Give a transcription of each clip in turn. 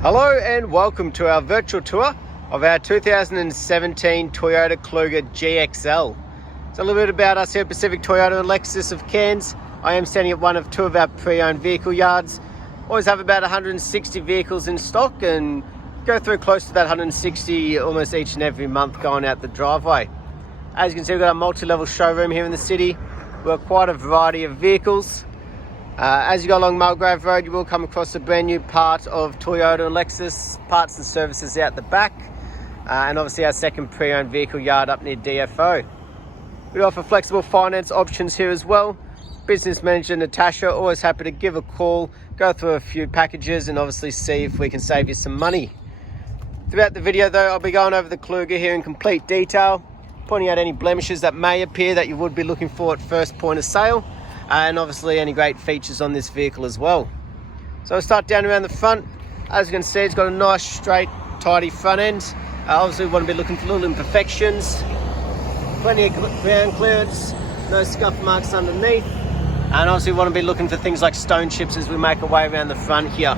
Hello and welcome to our virtual tour of our 2017 Toyota Kluger GXL. So a little bit about us here at Pacific Toyota and Lexus of Cairns. I am standing at one of two of our pre-owned vehicle yards. Always have about 160 vehicles in stock and go through close to that 160 almost each and every month going out the driveway. As you can see, we've got a multi-level showroom here in the city. We've got quite a variety of vehicles. As you go along Mulgrave Road, you will come across a brand new part of Toyota and Lexus parts and services out the back. And obviously our second pre-owned vehicle yard up near DFO. We offer flexible finance options here as well. Business manager Natasha, always happy to give a call, go through a few packages and obviously see if we can save you some money. Throughout the video though, I'll be going over the Kluger here in complete detail, pointing out any blemishes that may appear that you would be looking for at first point of sale. And obviously any great features on this vehicle as well. So I'll start down around the front. As you can see, it's got a nice straight tidy front end. Obviously we want to be looking for little imperfections, plenty of ground clearance, no scuff marks underneath, and obviously we want to be looking for things like stone chips as we make our way around the front here.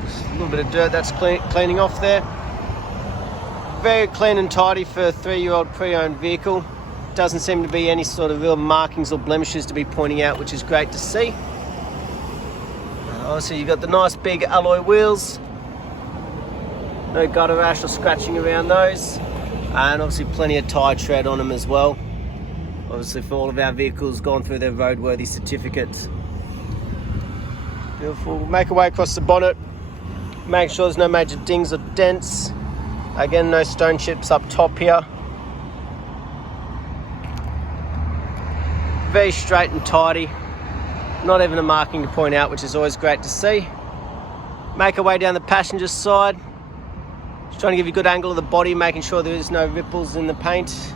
Just a little bit of dirt that's cleaning off there. Very clean and tidy for a 3-year-old pre-owned vehicle. Doesn't seem to be any sort of real markings or blemishes to be pointing out, which is great to see. Obviously you've got the nice big alloy wheels, no gutter rash or scratching around those, and obviously plenty of tyre tread on them as well. Obviously for all of our vehicles gone through their roadworthy certificates. Beautiful. We'll make our way across the bonnet, make sure there's no major dings or dents. Again, no stone chips up top here. Very straight and tidy, not even a marking to point out, which is always great to see. Make our way down the passenger side, just trying to give you a good angle of the body, making sure there is no ripples in the paint.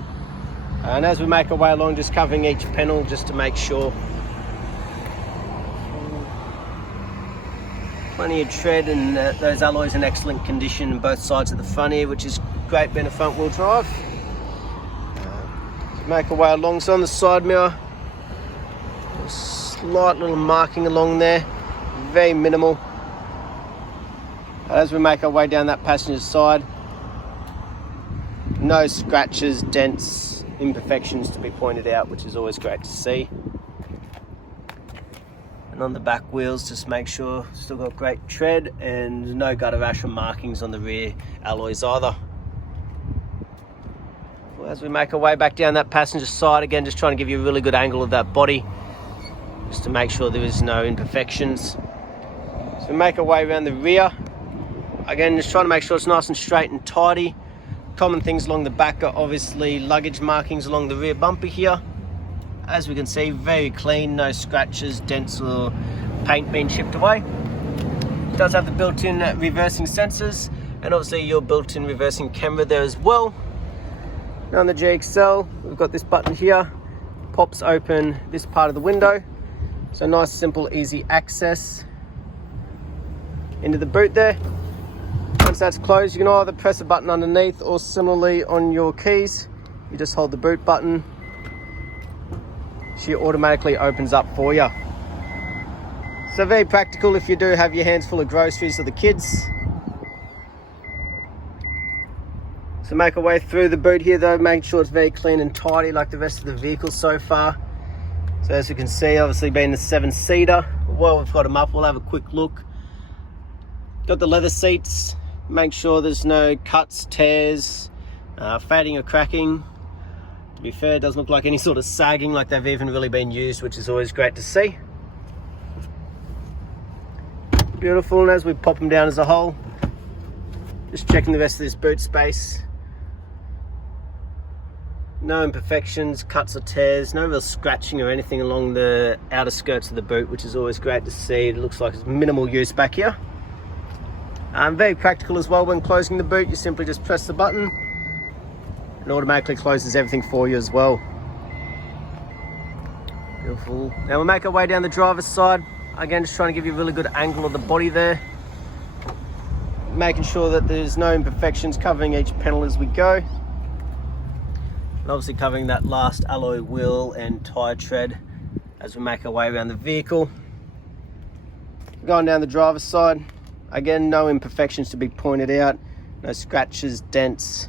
And as we make our way along, just covering each panel just to make sure. Plenty of tread, and those alloys in excellent condition on both sides of the front here, which is great being a front wheel drive. Make our way along, so on the side mirror, slight little marking along there, very minimal. As we make our way down that passenger side, no scratches, dents, imperfections to be pointed out, which is always great to see. And on the back wheels, just make sure still got great tread and no gutter rash or markings on the rear alloys either. As we make our way back down that passenger side, again just trying to give you a really good angle of that body, just to make sure there is no imperfections. So we make our way around the rear, again just trying to make sure it's nice and straight and tidy. Common things along the back are obviously luggage markings along the rear bumper here. As we can see, very clean, no scratches, dents or paint being chipped away. It does have the built-in reversing sensors and obviously your built-in reversing camera there as well. Now on the GXL, we've got this button here, pops open this part of the window. So nice, simple, easy access into the boot there. Once that's closed, you can either press a button underneath or similarly on your keys, you just hold the boot button. She automatically opens up for you. So very practical if you do have your hands full of groceries or the kids. So make our way through the boot here though, making sure it's very clean and tidy like the rest of the vehicle so far. So as you can see, obviously being the 7-seater, while we've got them up, we'll have a quick look. Got the leather seats, make sure there's no cuts, tears, fading or cracking. To be fair, it doesn't look like any sort of sagging like they've even really been used, which is always great to see. Beautiful, and as we pop them down as a whole, just checking the rest of this boot space. No imperfections, cuts or tears, no real scratching or anything along the outer skirts of the boot, which is always great to see. It looks like it's minimal use back here. Very practical as well when closing the boot. You simply just press the button and automatically closes everything for you as well. Beautiful. Now we'll make our way down the driver's side. Again, just trying to give you a really good angle of the body there. Making sure that there's no imperfections, covering each panel as we go. And obviously covering that last alloy wheel and tyre tread as we make our way around the vehicle. going down the driver's side, again, no imperfections to be pointed out, no scratches, dents,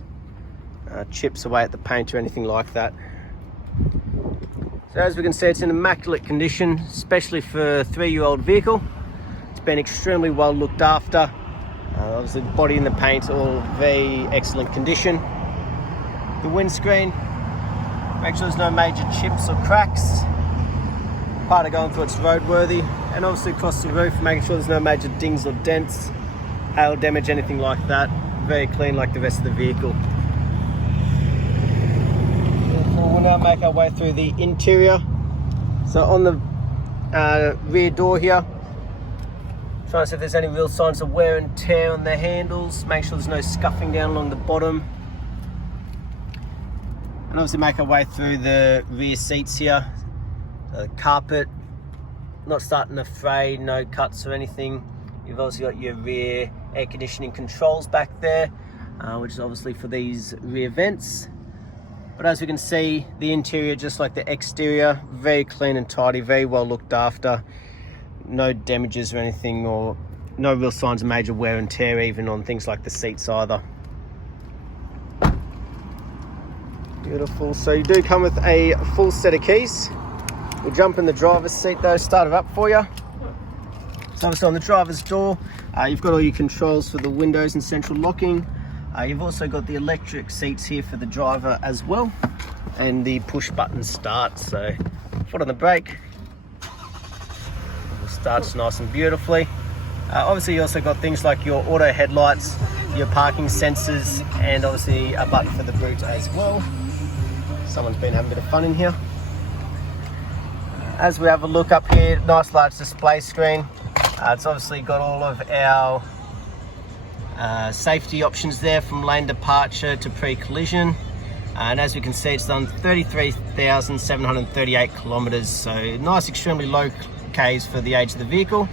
chips away at the paint or anything like that. So as we can see, it's in immaculate condition, especially for a 3-year-old vehicle. It's been extremely well looked after. Obviously the body and the paint all very excellent condition. The windscreen, make sure there's no major chips or cracks. Part of going through it's roadworthy. And obviously across the roof, making sure there's no major dings or dents, hail damage, anything like that. Very clean like the rest of the vehicle. We'll now make our way through the interior. So on the rear door here, trying to see if there's any real signs of wear and tear on the handles. Make sure there's no scuffing down along the bottom. And obviously make our way through the rear seats here. The carpet, not starting to fray, no cuts or anything. You've also got your rear air conditioning controls back there, which is obviously for these rear vents. But as we can see, the interior, just like the exterior, very clean and tidy, very well looked after. No damages or anything, or no real signs of major wear and tear even on things like the seats either. Beautiful. So you do come with a full set of keys. We'll jump in the driver's seat though, start it up for you. So obviously on the driver's door, you've got all your controls for the windows and central locking. You've also got the electric seats here for the driver as well, and the push button start. So foot on the brake, it starts nice and beautifully. Obviously you also got things like your auto headlights, your parking sensors, and obviously a button for the boot as well. Someone's been having a bit of fun in here. As we have a look up here, nice large display screen. It's obviously got all of our safety options there, from lane departure to pre-collision. And as we can see, it's done 33,738 kilometers, so nice, extremely low Ks for the age of the vehicle.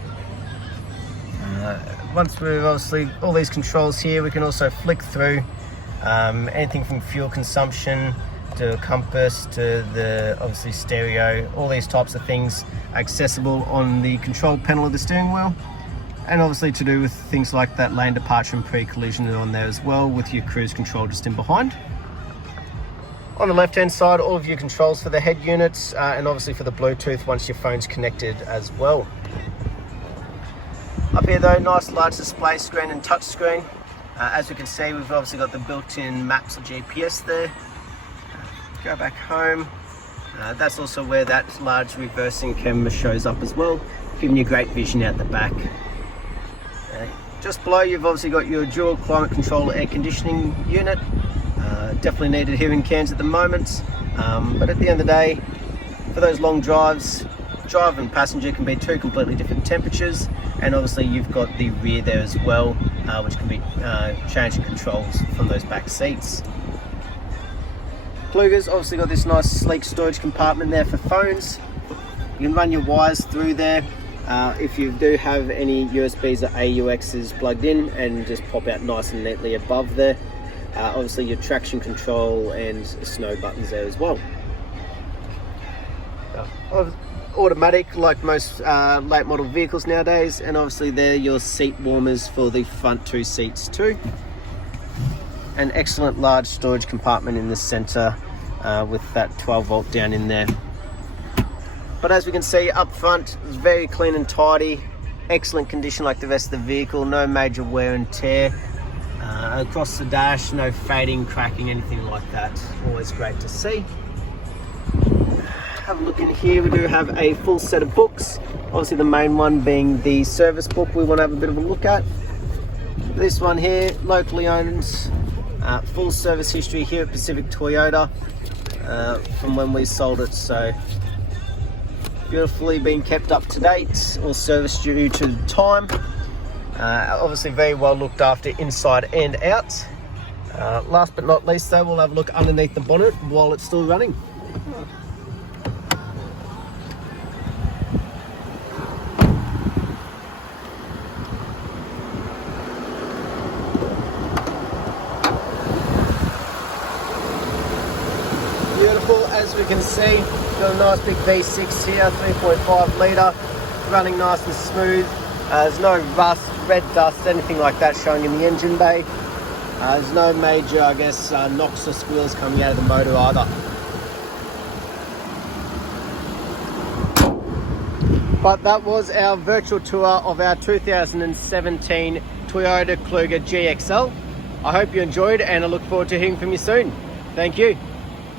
Once we've obviously all these controls here, we can also flick through anything from fuel consumption to a compass to the obviously stereo. All these types of things are accessible on the control panel of the steering wheel, and obviously to do with things like that lane departure and pre-collision on there as well, with your cruise control just in behind. On the left hand side, all of your controls for the head units, and obviously for the Bluetooth once your phone's connected as well. Up here though, nice large display screen and touch screen. As we can see, we've obviously got the built-in maps or GPS there. Go back home. That's also where that large reversing camera shows up as well, giving you great vision out the back. Just below, you've obviously got your dual climate control air conditioning unit. Definitely needed here in Cairns at the moment, but at the end of the day, for those long drives, driver and passenger can be two completely different temperatures. And obviously you've got the rear there as well, which can be changing controls from those back seats. Kluger's obviously got this nice sleek storage compartment there for phones. You can run your wires through there if you do have any USBs or AUXs plugged in, and just pop out nice and neatly above there. Obviously your traction control and snow buttons there as well. Automatic like most late model vehicles nowadays, and obviously they're your seat warmers for the front two seats too. An excellent large storage compartment in the center with that 12 volt down in there. But as we can see up front, it's very clean and tidy, excellent condition like the rest of the vehicle, no major wear and tear. Across the dash, no fading, cracking, anything like that. Always great to see. Have a look in here, we do have a full set of books. Obviously the main one being the service book we want to have a bit of a look at. This one here, locally owned, full service history here at Pacific Toyota from when we sold it, so beautifully being kept up to date, or serviced due to time. Obviously very well looked after inside and out. Last but not least though, we'll have a look underneath the bonnet while it's still running. Beautiful, as we can see, got a nice big V6 here, 3.5 litre, running nice and smooth. There's no rust, red dust, anything like that showing in the engine bay. There's no major, I guess, knocks or squeals coming out of the motor either. But that was our virtual tour of our 2017 Toyota Kluger GXL. I hope you enjoyed, and I look forward to hearing from you soon. Thank you.